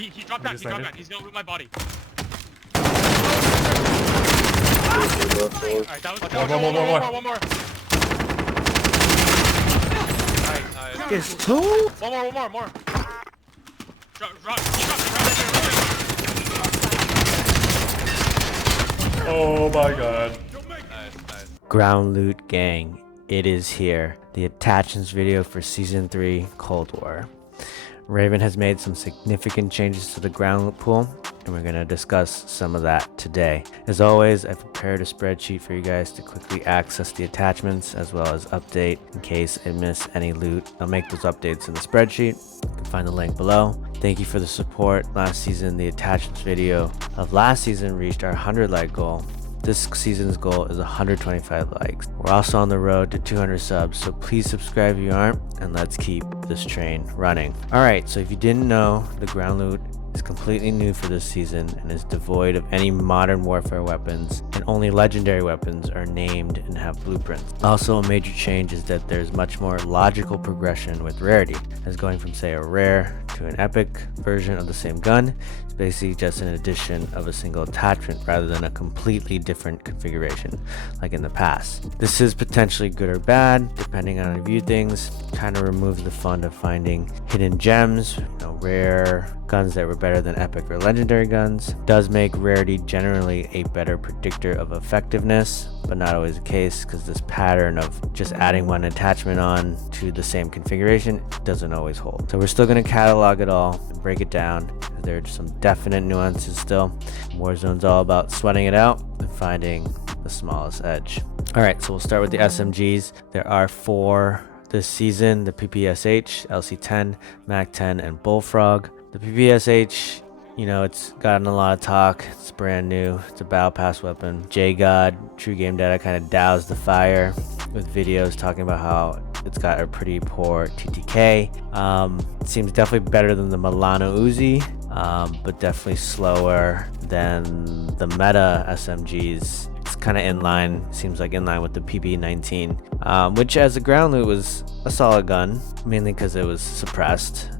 He dropped down. He dropped down. He's gonna loot my body. Alright, that was one more. Nice. It's two? One more. Drop. Oh my god. Nice. Ground Loot Gang, it is here. The attachments video for Season 3 Cold War. Raven has made some significant changes to the ground loot pool, and we're going to discuss some of that today. As always, I've prepared a spreadsheet for you guys to quickly access the attachments as well as update in case I miss any loot. I'll make those updates in the spreadsheet. You can find the link below. Thank you for the support. Last season, the attachments video of last season reached our 100 like goal. This season's goal is 125 likes. We're also on the road to 200 subs, so please subscribe if you aren't, and let's keep this train running. Alright, so if you didn't know, the ground loot is completely new for this season and is devoid of any modern warfare weapons, and only legendary weapons are named and have blueprints. Also, a major change is that there's much more logical progression with rarity, as going from say a rare to an epic version of the same gun is basically just an addition of a single attachment rather than a completely different configuration like in the past. This is potentially good or bad depending on how you view things. Kind of removes the fun of finding hidden gems, rare guns that were better than epic or legendary guns. Does make rarity generally a better predictor of effectiveness, but not always the case, because this pattern of just adding one attachment on to the same configuration doesn't always hold. So we're still going to catalog it all and break it down. There are some definite nuances still. Warzone's all about sweating it out and finding the smallest edge. Alright, so we'll start with the SMGs. There are 4 this season: the PPSH, LC10, MAC-10, and Bullfrog. The PPSH, it's gotten a lot of talk. It's brand new. It's a battle pass weapon. JGod, True Game Data, kind of doused the fire with videos talking about how it's got a pretty poor TTK. It seems definitely better than the Milano Uzi, but definitely slower than the meta SMGs. It's kind of in line, seems like in line with the PB19, which as a ground loot was a solid gun, mainly because it was suppressed.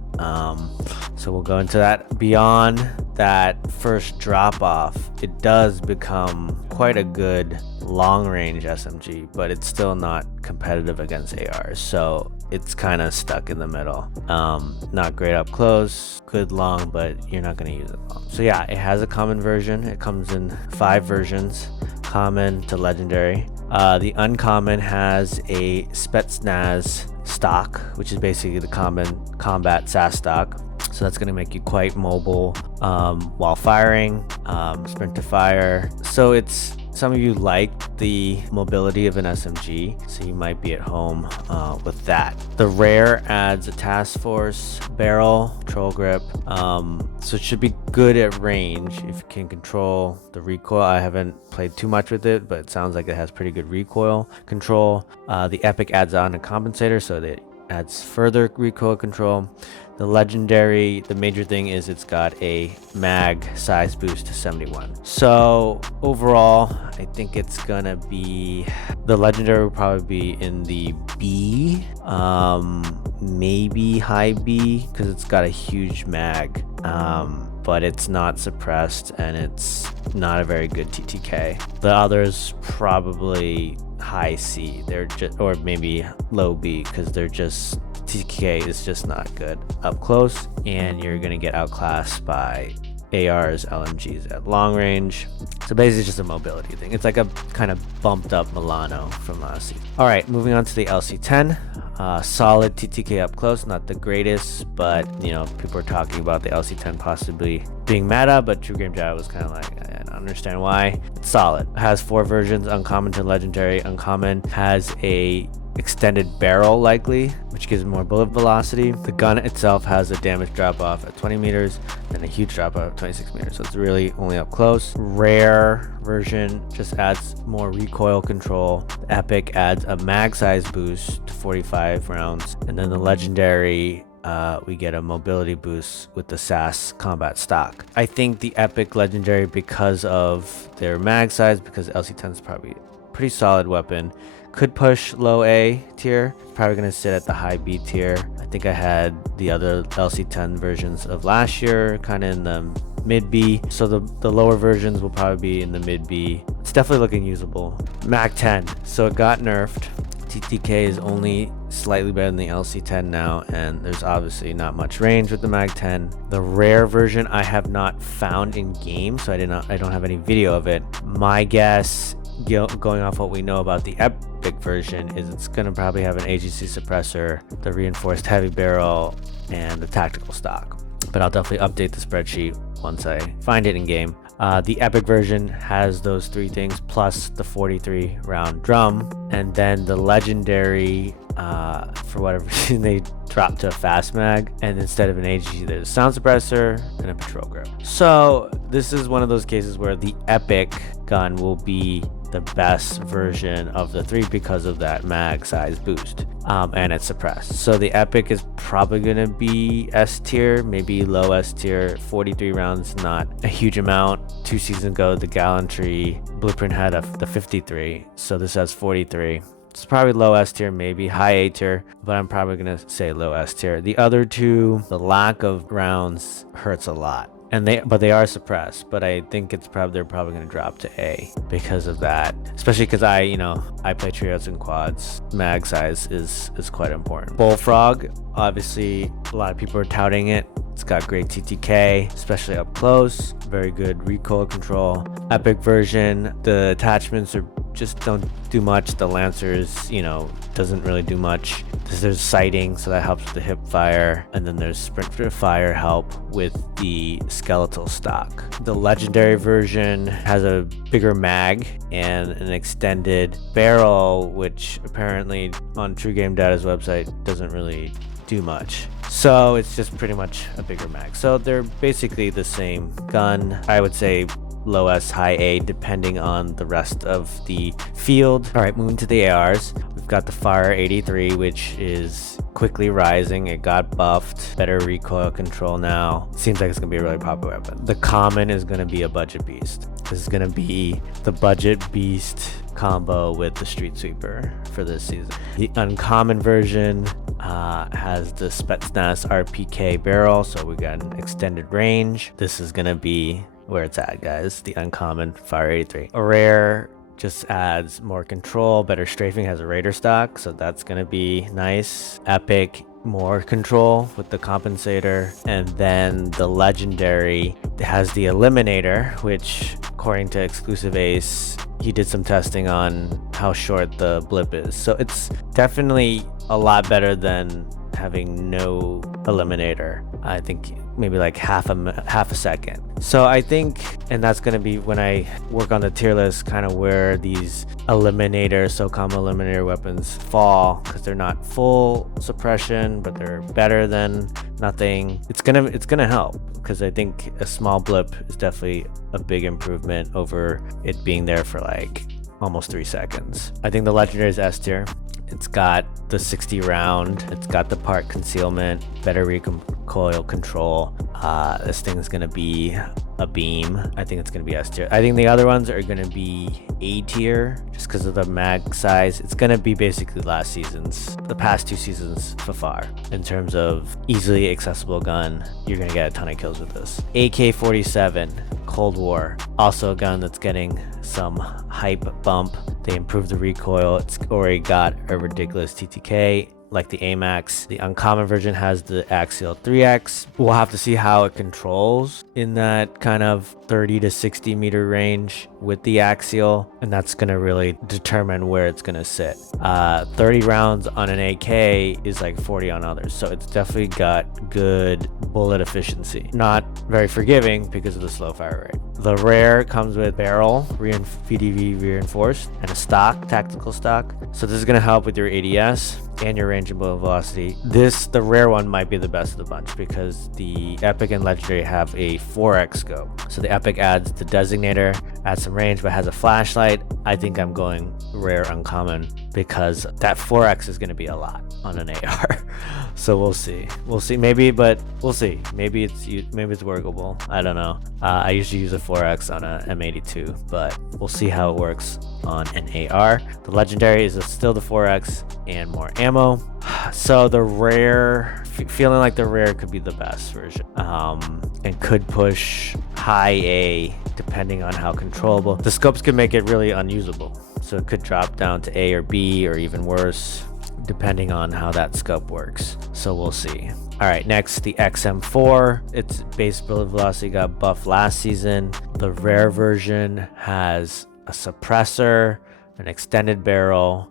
So we'll go into that. Beyond that first drop off, it does become quite a good long range SMG, but it's still not competitive against ARs, so it's kind of stuck in the middle. Not great up close, good long, but you're not going to use it long. So yeah, it has a common version. It comes in 5 versions, common to legendary. The uncommon has a Spetsnaz stock, which is basically the common combat SAS stock. So that's going to make you quite mobile while firing, sprint to fire. So some of you like the mobility of an SMG, so you might be at home with that. The rare adds a task force, barrel, troll grip, so it should be good at range if you can control the recoil. I haven't played too much with it, but it sounds like it has pretty good recoil control. The epic adds on a compensator, so that adds further recoil control. The legendary, the major thing is it's got a mag size boost to 71. So overall, I think it's gonna be, the legendary will probably be in the B, maybe high B, because it's got a huge mag, but it's not suppressed and it's not a very good TTK. The others probably high C, they're just, or maybe low B, because they're just, TTK is just not good up close, and you're gonna get outclassed by ARs, LMGs at long range. So basically just a mobility thing. It's like a kind of bumped up Milano from last season. All right, moving on to the LC10. Solid TTK up close, not the greatest, but people are talking about the LC10 possibly being meta, but True Game Data was kind of like, I don't understand why. It's solid. It has 4 versions, uncommon to legendary. Uncommon has a extended barrel likely, which gives more bullet velocity. The gun itself has a damage drop off at 20 meters and a huge drop off at 26 meters, so it's really only up close. Rare version just adds more recoil control. The epic adds a mag size boost to 45 rounds, and then the legendary, we get a mobility boost with the SAS combat stock. I think the epic legendary, because of their mag size, because LC10 is probably a pretty solid weapon, could push low A tier. Probably gonna sit at the high B tier. I think I had the other LC10 versions of last year kind of in the mid B, so the lower versions will probably be in the mid B. It's definitely looking usable. Mag 10, so it got nerfed. TTK is only slightly better than the LC10 now, and there's obviously not much range with the Mag 10. The rare version I have not found in game, so I don't have any video of it. My guess, going off what we know about the Epic version, is it's going to probably have an AGC suppressor, the reinforced heavy barrel, and the tactical stock. But I'll definitely update the spreadsheet once I find it in game. The Epic version has those 3 things plus the 43 round drum, and then the legendary, for whatever reason, they dropped to a fast mag, and instead of an AGC there's a sound suppressor and a patrol grip. So this is one of those cases where the Epic gun will be the best version of the 3 because of that mag size boost, and it's suppressed. So the Epic is probably going to be S tier, maybe low S tier. 43 rounds, not a huge amount. 2 seasons ago the Gallantry Blueprint had the 53, so this has 43. It's probably low S tier, maybe high A tier, but I'm probably going to say low S tier. The other 2, the lack of rounds hurts a lot. But they are suppressed, but I think they're probably going to drop to A because of that, especially because I play trios and quads. Mag size is quite important. Bullfrog, obviously a lot of people are touting it. It's got great TTK, especially up close, very good recoil control. Epic version, the attachments just don't do much. The Lancers, doesn't really do much. There's sighting, so that helps with the hip fire, and then there's sprint fire help with the skeletal stock. The legendary version has a bigger mag and an extended barrel, which apparently on True Game Data's website doesn't really do much. So it's just pretty much a bigger mag. So they're basically the same gun. I would say low S, high A, depending on the rest of the field. All right, moving to the ARs. We've got the FARA 83, which is quickly rising. It got buffed, better recoil control now. Seems like it's gonna be a really popular weapon. The common is gonna be a budget beast. This is gonna be the budget beast combo with the Streetsweeper for this season. The uncommon version has the Spetsnaz RPK barrel, so we got an extended range. This is gonna be where it's at, guys. The uncommon FARA 83. A rare just adds more control, better strafing, has a Raider stock, so that's gonna be nice. Epic, more control with the compensator. And then the legendary has the eliminator, which according to Exclusive Ace, he did some testing on how short the blip is, so it's definitely a lot better than having no eliminator. I think maybe like half a second. So I think, and that's going to be when I work on the tier list, kind of where these eliminator, SOCOM eliminator weapons fall, because they're not full suppression, but they're better than nothing. It's gonna help, because I think a small blip is definitely a big improvement over it being there for like almost 3 seconds. I think the legendary is S tier. It's got the 60 round, it's got the part concealment, better recoil control. This thing is gonna be a beam. I think it's gonna be S tier. I think the other ones are gonna be A tier just because of the mag size. It's gonna be basically the past 2 seasons FFAR in terms of easily accessible gun. You're gonna get a ton of kills with this. AK-47 Cold War, also a gun that's getting some hype bump. They improved the recoil. It's already got a ridiculous TTK like the AMAX. The uncommon version has the Axial 3X. We'll have to see how it controls in that kind of 30 to 60 meter range with the Axial, and that's going to really determine where it's going to sit. 30 rounds on an AK is like 40 on others, so it's definitely got good bullet efficiency. Not very forgiving because of the slow fire rate. The rare comes with barrel, VDV reinforced, and a stock, tactical stock. So this is going to help with your ADS and your range and bullet velocity. The rare one might be the best of the bunch because the Epic and Legendary have a 4x scope. So the Epic adds the Designator adds some range, but has a flashlight. I think I'm going rare uncommon because that 4x is going to be a lot on an AR. So we'll see. Maybe, but we'll see. Maybe it's workable. I don't know. I usually use a 4x on a M82, but we'll see how it works on an AR. The legendary is still the 4x and more ammo. So the rare, feeling like the rare could be the best version, and could push high A depending on how controllable. The scopes could make it really unusable, so it could drop down to A or B or even worse depending on how that scope works. So we'll see. All right, next, the XM4. Its base bullet velocity got buffed last season. The rare version has a suppressor, an extended barrel,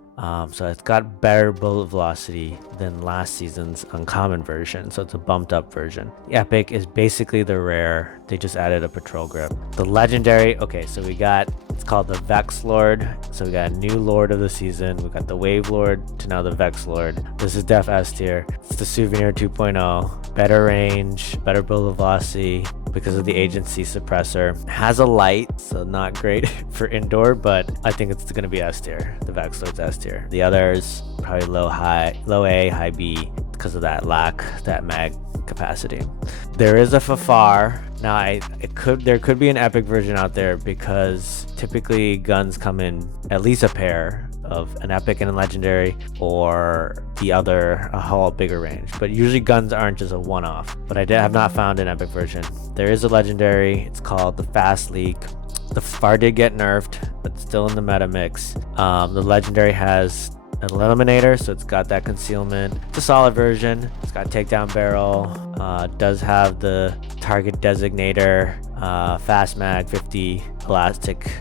so it's got better bullet velocity than last season's uncommon version, so it's a bumped up version. The epic is basically the rare. They just added a patrol grip. The legendary, okay, so it's called the Vex Lord. So we got a new Lord of the season. We got the Wave Lord to now the Vex Lord. This is def S tier. It's the Souvenir 2.0. Better range, better bullet velocity because of the agency suppressor. Has a light, so not great for indoor, but I think it's gonna be S tier. The Vex Lord's S tier. The others probably low A, high B because of that mag capacity. There is a FFAR. Now there could be an epic version out there because typically guns come in at least a pair of an epic and a legendary, or the other a whole bigger range, but usually guns aren't just a one-off. But I have not found an epic version. There is a legendary. It's called the Fast Leak. The FAR did get nerfed, but still in the meta mix. The legendary has an eliminator, so it's got that concealment. It's a solid version. It's got takedown barrel, does have the target designator, fast mag, 50 elastic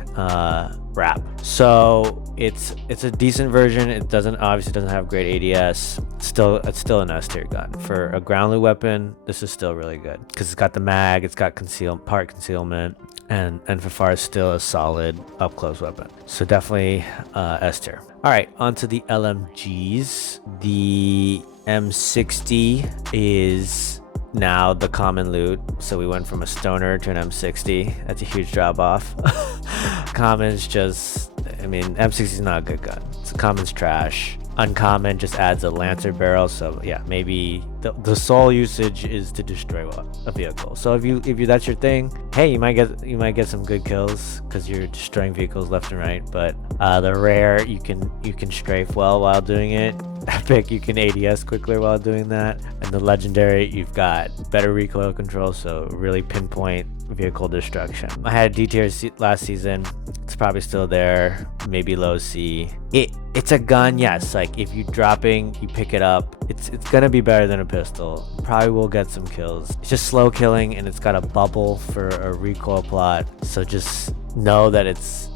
wrap. So it's a decent version. It obviously doesn't have great ADS. It's still an S tier gun. For a ground loot weapon, this is still really good because it's got the mag, it's got part concealment, and FFAR is still a solid up close weapon. So definitely S tier. All right, onto the LMGs. The M60 is now the common loot, so we went from a stoner to an M60. That's a huge drop off. Common's just, M60 is not a good gun. So common's trash. Uncommon just adds a lancer barrel, so yeah, maybe the sole usage is to destroy a vehicle. So if that's your thing, hey, you might get some good kills because you're destroying vehicles left and right. But the rare, you can strafe well while doing it. Epic, you can ADS quickly while doing that. And the legendary, you've got better recoil control, so really pinpoint vehicle destruction. I had a D tier last season. It's probably still there, maybe low C. It's a gun, yes. Like if you're dropping, you pick it up, it's gonna be better than a pistol. Probably will get some kills. It's just slow killing, and it's got a bubble for a recoil plot. So just know that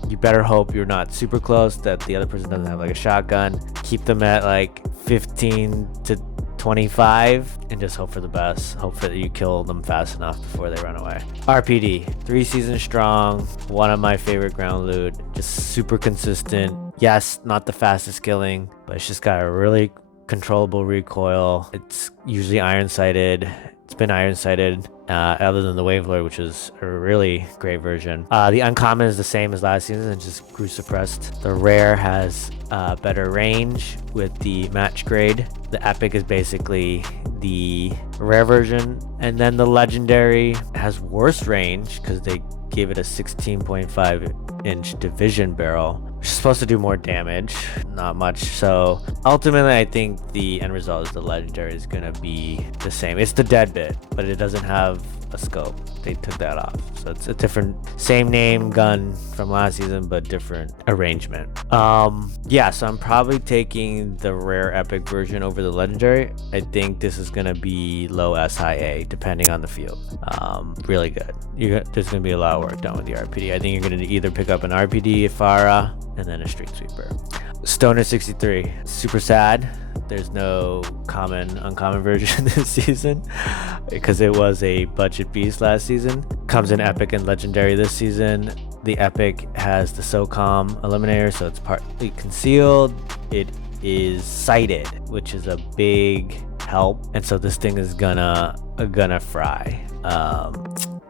you better hope you're not super close, that the other person doesn't have like a shotgun. Keep them at like 15 to 25 and just hope for the best. Hope that you kill them fast enough before they run away. RPD, 3 seasons strong, one of my favorite ground loot, just super consistent. Yes, not the fastest killing, but it's just got a really controllable recoil. It's usually iron sighted. It's been iron sighted, other than the Wave Lord, which is a really great version. The uncommon is the same as last season and just grew suppressed. The rare has better range with the match grade. The epic is basically the rare version, and then the legendary has worse range because they gave it a 16.5 inch division barrel, which is supposed to do more damage, not much. So ultimately, I think the end result is the legendary is gonna be the same. It's the dead bit, but it doesn't have a scope. They took that off, so it's a different, same name gun from last season, but different arrangement. Yeah, so I'm probably taking the rare epic version over the legendary. I think this is gonna be low S, high A, depending on the field. Really good. There's gonna be a lot of work done with the RPD. I think you're gonna either pick up an RPD, a FARA, and then a Streetsweeper. Stoner 63, super sad. There's no uncommon version this season because it was a budget beast last season. Comes in epic and legendary this season. The epic has the SOCOM eliminator, so it's partly concealed. It is sighted, which is a big help, and so this thing is gonna fry.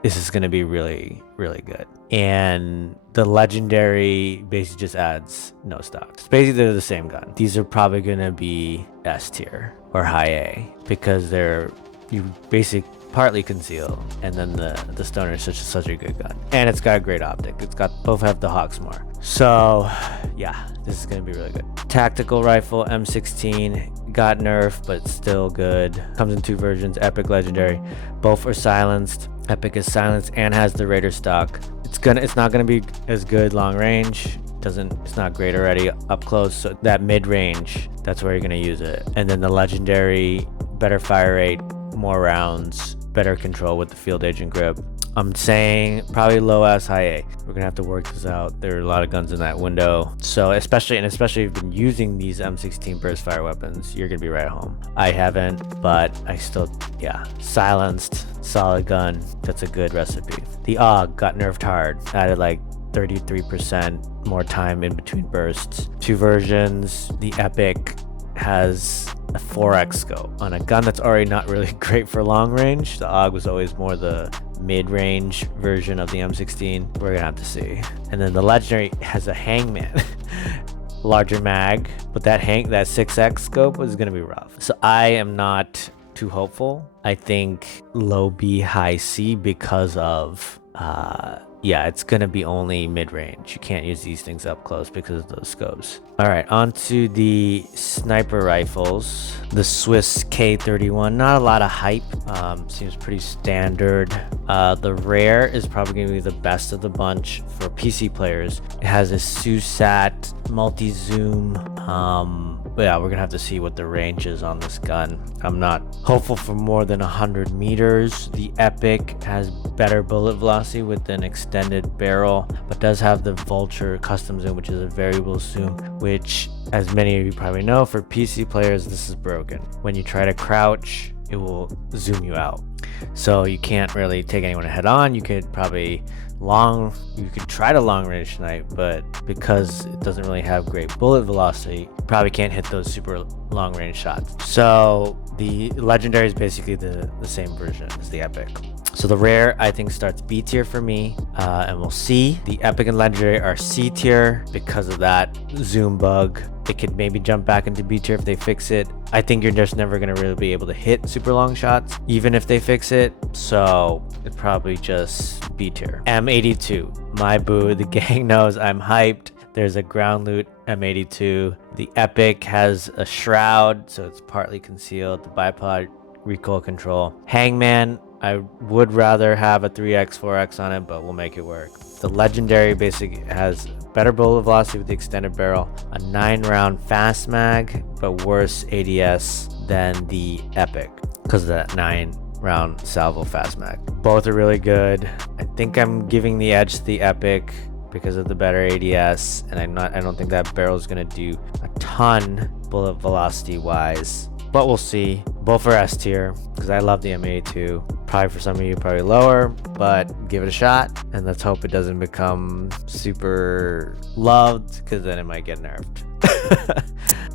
this is going to be really, really good. And the legendary basically just adds no stock. It's basically they're the same gun. These are probably going to be S tier or high A because they're you basically partly conceal, and then the stoner is such a good gun, and it's got a great optic. It's got both have the Hawksmoor. So yeah, this is gonna be really good. Tactical rifle M16 got nerfed, but still good. Comes in 2 versions, epic, legendary. Both are silenced. Epic is silenced and has the Raider stock. It's not gonna be as good long range. It's not great already up close. So that mid range, that's where you're gonna use it. And then the legendary, better fire rate, more rounds, better control with the field agent grip. I'm saying probably low S, high A. We're gonna have to work this out. There are a lot of guns in that window. So especially if you've been using these M16 burst fire weapons, you're gonna be right at home. I haven't, but I still, yeah, silenced, solid gun. That's a good recipe. The AUG got nerfed hard. Added like 33% more time in between bursts. 2 versions. The Epic has a 4x scope on a gun that's already not really great for long range. The AUG was always more the mid-range version of the M16. We're gonna have to see. And then the legendary has a hangman. Larger mag, but that 6x scope is gonna be rough. So I am not too hopeful. I think low B, high C because of yeah, it's gonna be only mid-range. You can't use these things up close because of those scopes. All right, on to the sniper rifles. The Swiss K31, not a lot of hype. Seems pretty standard. The rare is probably gonna be the best of the bunch for PC players. It has a SUSAT multi-zoom. But yeah, we're gonna have to see what the range is on this gun. I'm not hopeful for more than 100 meters. The Epic has better bullet velocity with an extended barrel, but does have the Vulture custom zoom, which is a variable zoom, which, as many of you probably know, for PC players, this is broken. When you try to crouch, it will zoom you out. So you can't really take anyone head on. You could probably try to long range snipe, but because it doesn't really have great bullet velocity, you probably can't hit those super long range shots. So the legendary is basically the same version as the Epic. So the rare, I think, starts B tier for me, and we'll see. The Epic and legendary are C tier because of that zoom bug. It could maybe jump back into B tier if they fix it. I think you're just never gonna really be able to hit super long shots, even if they fix it. So it's probably just B tier. M82, my boo. The gang knows I'm hyped. There's a ground loot M82. The Epic has a shroud, so it's partly concealed. The bipod recoil control. Hangman, I would rather have a 3x, 4x on it, but we'll make it work. The legendary basically has better bullet velocity with the extended barrel, a 9-round fast mag, but worse ADS than the Epic because of that 9-round salvo fast mag. Both are really good. I think I'm giving the edge to the Epic because of the better ADS, and I don't think that barrel is gonna do a ton bullet velocity wise, but we'll see. Both are S tier because I love the M82. Probably for some of you, probably lower, but give it a shot, and let's hope it doesn't become super loved because then it might get nerfed.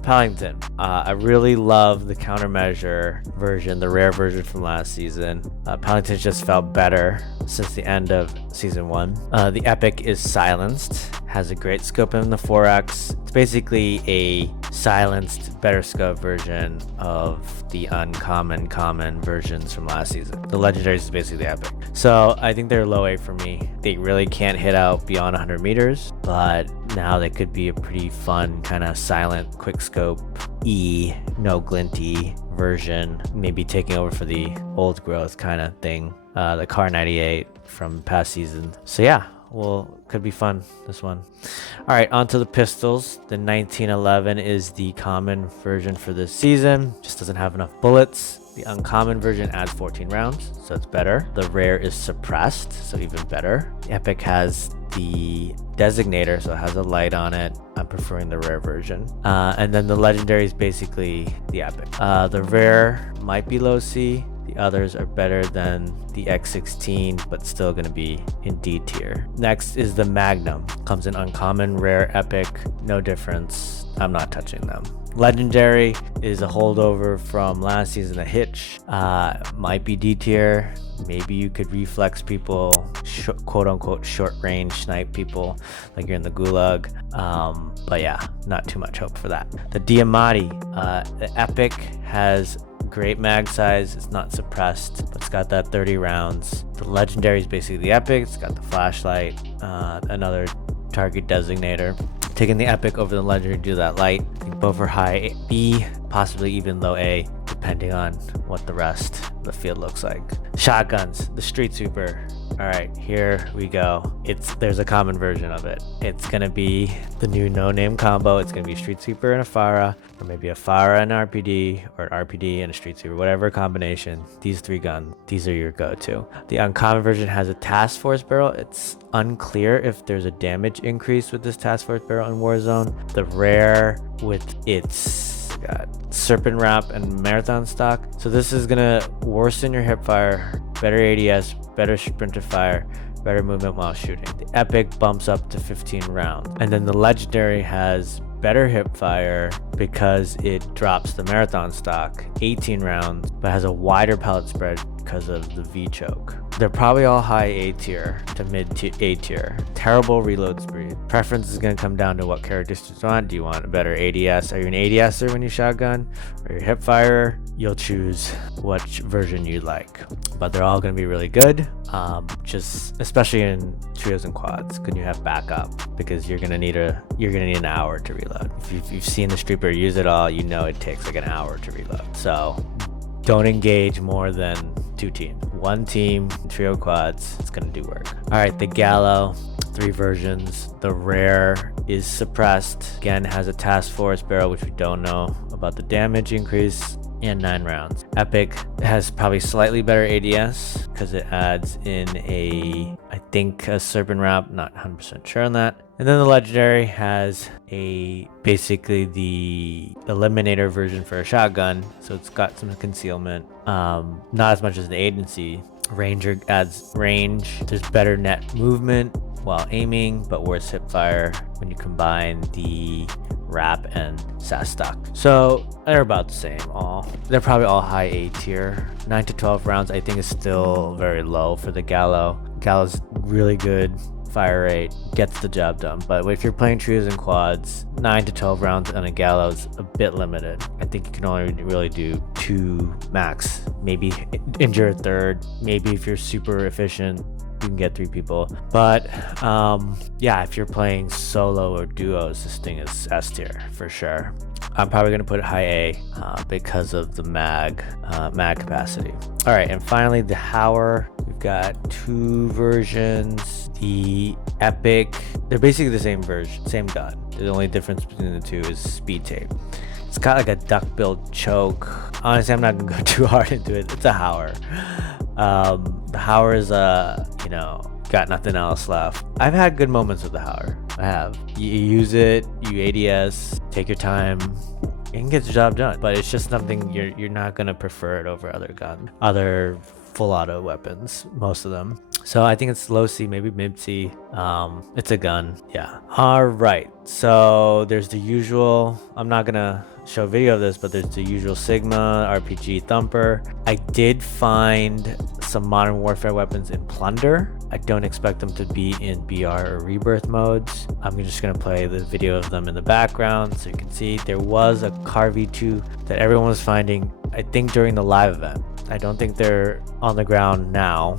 Pelington, I really love the countermeasure version, the rare version from last season. Pelington just felt better since the end of season 1. The Epic is silenced, has a great scope in the 4x. It's basically a silenced, better scope version of the uncommon common versions from last season. The legendaries is basically the Epic. So I think they're low A for me. They really can't hit out beyond 100 meters, but now they could be a pretty fun kind of silent quick scope E, no glinty version, maybe taking over for the old growth kind of thing, the Car 98 from past season. So yeah, well, could be fun, this one. All right, on to the pistols. The 1911 is the common version for this season, just doesn't have enough bullets. The uncommon version adds 14 rounds, so it's better. The rare is suppressed, so even better. The Epic has the designator, so it has a light on it. I'm preferring the rare version. And then the legendary is basically the Epic. The rare might be low C. The others are better than the X16, but still going to be in D tier. Next is the Magnum. Comes in uncommon, rare, Epic, no difference. I'm not touching them. Legendary is a holdover from last season. The Hitch might be D tier. Maybe you could reflex people, quote unquote short range snipe people like you're in the gulag. But yeah, not too much hope for that. The Diamatti, the Epic has great mag size. It's not suppressed, but it's got that 30 rounds. The Legendary is basically the Epic. It's got the flashlight, another target designator. Taking the Epic over the Legendary to do that light. I think both are high B, possibly even low A, depending on what the rest of the field looks like. Shotguns, the Streetsweeper. All right, here we go. There's a common version of it. It's gonna be the new no-name combo. It's gonna be Streetsweeper and a FARA, or maybe a FARA and an RPD, or an RPD and a Streetsweeper, whatever combination. These 3 guns, these are your go-to. The uncommon version has a task force barrel. It's unclear if there's a damage increase with this task force barrel in Warzone. The rare with its serpent wrap and marathon stock. So this is gonna worsen your hip fire, better ADS, better sprinter fire, better movement while shooting. The Epic bumps up to 15 rounds. And then the Legendary has better hip fire because it drops the marathon stock 18 rounds, but has a wider pellet spread because of the V choke. They're probably all high A tier to mid A tier. Terrible reload speed. Preference is going to come down to what characteristics you want. Do you want a better ADS? Are you an ADSer when you shotgun? Or your hip fire? You'll choose which version you like. But they're all going to be really good. Just especially in trios and quads, can you have backup? Because you're gonna need an hour to reload. If you've seen the Streeper use it all, you know it takes like an hour to reload. So don't engage more than 2 teams. 1 team, trio quads, it's gonna do work. All right, the Gallo, 3 versions. The rare is suppressed. Again, has a task force barrel, which we don't know about the damage increase, and 9 rounds. Epic has probably slightly better ADS because it adds in I think a serpent wrap, not 100% sure on that. And then the Legendary has basically the eliminator version for a shotgun, so it's got some concealment, not as much as the agency. Ranger adds range. There's better net movement while aiming, but worse hip fire when you combine the wrap and SAS stock. So they're about the same all. They're probably all high A tier. 9 to 12 rounds I think is still very low for the Gallo. Gallo's really good fire rate, gets the job done, but if you're playing trios and quads, 9 to 12 rounds on a Gallo is a bit limited. I think you can only really do 2 max, maybe injure a 3rd. Maybe if you're super efficient, you can get 3 people. But yeah, if you're playing solo or duos, this thing is S tier for sure. I'm probably going to put it high A because of the mag capacity. All right, and finally the Hauer. We've got 2 versions. The Epic, they're basically the same version, same gun. The only difference between the 2 is speed tape. It's got like a duck build choke. Honestly, I'm not gonna go too hard into it. It's a Hauer. The Hauer is got nothing else left. I've had good moments with the Hauer. I have. You use it, you ADS, take your time, you can get the job done. But it's just something you're not gonna prefer it over other full auto weapons, most of them. So I think it's low C, maybe mid C. It's a gun, yeah. All right, so there's the usual, I'm not gonna show a video of this, but there's the usual Sigma, RPG, Thumper. I did find some Modern Warfare weapons in Plunder. I don't expect them to be in BR or Rebirth modes. I'm just gonna play the video of them in the background so you can see. There was a Car V2 that everyone was finding, I think during the live event. I don't think they're on the ground now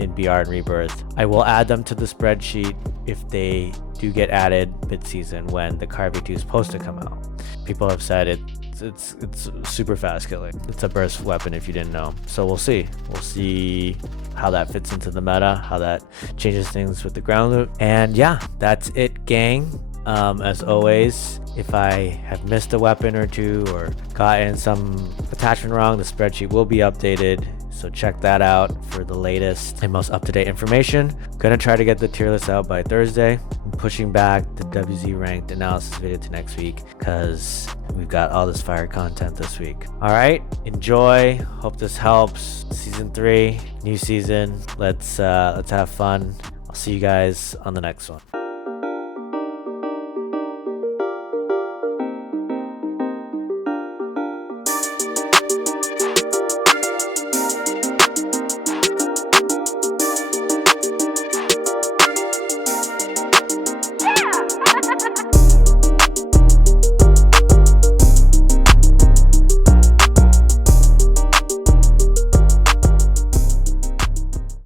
in BR and Rebirth. I will add them to the spreadsheet if they do get added mid-season when the Car V2 is supposed to come out. People have said it's super fast killing. It's a burst weapon if you didn't know. So we'll see. We'll see how that fits into the meta, how that changes things with the ground loot. And yeah, that's it, gang. As always, if I have missed a weapon or 2 or gotten some attachment wrong, the spreadsheet will be updated, so check that out for the latest and most up-to-date information. Gonna try to get the tier list out by Thursday. I'm pushing back the WZ ranked analysis video to next week because we've got all this fire content this week. All right, enjoy. Hope this helps. Season 3, new season. Let's have fun. I'll see you guys on the next one.